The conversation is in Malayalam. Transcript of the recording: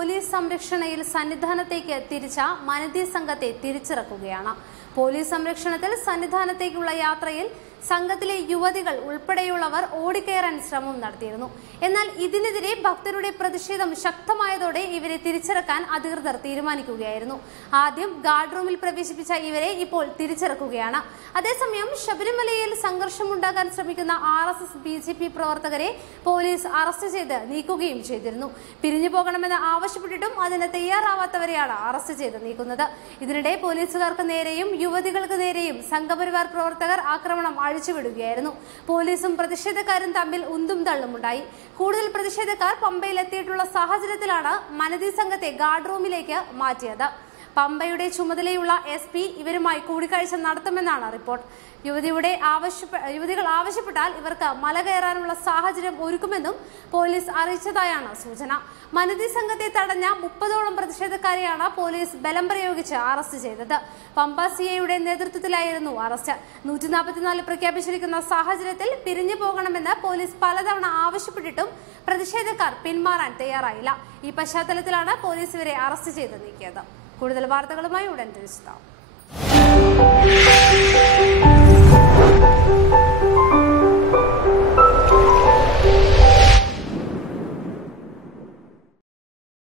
പോലീസ് സംരക്ഷണയിൽ സന്നിധാനത്തേക്ക് തിരിച്ച മനതി സംഘത്തെ തിരിച്ചിറക്കുകയാണ്. പോലീസ് സംരക്ഷണത്തിൽ സന്നിധാനത്തേക്കുള്ള യാത്രയിൽ സംഘത്തിലെ യുവതികൾ ഉൾപ്പെടെയുള്ളവർ ഓടിക്കയറാൻ ശ്രമം നടത്തിയിരുന്നു. എന്നാൽ ഇതിനെതിരെ ഭക്തരുടെ പ്രതിഷേധം ശക്തമായതോടെ ഇവരെ തിരിച്ചിറക്കാൻ അധികൃതർ തീരുമാനിക്കുകയായിരുന്നു. ആദ്യം ഗാർഡ് റൂമിൽ പ്രവേശിപ്പിച്ച ഇവരെ ഇപ്പോൾ തിരിച്ചിറക്കുകയാണ്. അതേസമയം ശബരിമലയിൽ സംഘർഷമുണ്ടാക്കാൻ ശ്രമിക്കുന്ന RSS BJP പ്രവർത്തകരെ പോലീസ് അറസ്റ്റ് ചെയ്ത് നീക്കുകയും ചെയ്തിരുന്നു. പിരിഞ്ഞു പോകണമെന്ന് ആവശ്യപ്പെട്ടിട്ടും അതിന് തയ്യാറാവാത്തവരെയാണ് അറസ്റ്റ് ചെയ്ത് നീക്കുന്നത്. ഇതിനിടെ പോലീസുകാർക്ക് നേരെയും യുവതികൾക്ക് നേരെയും സംഘപരിവാർ പ്രവർത്തകർ ആക്രമണം അഴിച്ചുവിടുകയായിരുന്നു. പോലീസും പ്രതിഷേധക്കാരും തമ്മിൽ ഉന്തും തള്ളുമുണ്ടായി. കൂടുതൽ പ്രതിഷേധക്കാർ പമ്പയിൽ എത്തിയിട്ടുള്ള സാഹചര്യത്തിലാണ് മനതി സംഘത്തെ ഗാർഡ് റൂമിലേക്ക് മാറ്റിയത്. പമ്പയുടെ ചുമതലയുള്ള SP ഇവരുമായി കൂടിക്കാഴ്ച നടത്തുമെന്നാണ് റിപ്പോർട്ട്. യുവതികൾ ആവശ്യപ്പെട്ടാൽ ഇവർക്ക് മല കയറാനുള്ള സാഹചര്യം ഒരുക്കുമെന്നും പോലീസ് അറിയിച്ചതായാണ് സൂചന. മനതി സംഘത്തെ തടഞ്ഞ 30ഓളം പ്രതിഷേധക്കാരെയാണ് പോലീസ് ബലം പ്രയോഗിച്ച് അറസ്റ്റ് ചെയ്തത്. പമ്പ CIയുടെ നേതൃത്വത്തിലായിരുന്നു അറസ്റ്റ്. 144 പ്രഖ്യാപിച്ചിരിക്കുന്ന സാഹചര്യത്തിൽ പിരിഞ്ഞു പോകണമെന്ന് പോലീസ് പലതവണ ആവശ്യപ്പെട്ടിട്ടും പ്രതിഷേധക്കാർ പിന്മാറാൻ തയ്യാറായില്ല. ഈ പശ്ചാത്തലത്തിലാണ് പോലീസ് ഇവരെ അറസ്റ്റ് ചെയ്ത് നീക്കിയത്. കൂടുതൽ വാർത്തകളുമായി ഉടൻ തിരിച്ചെത്താം.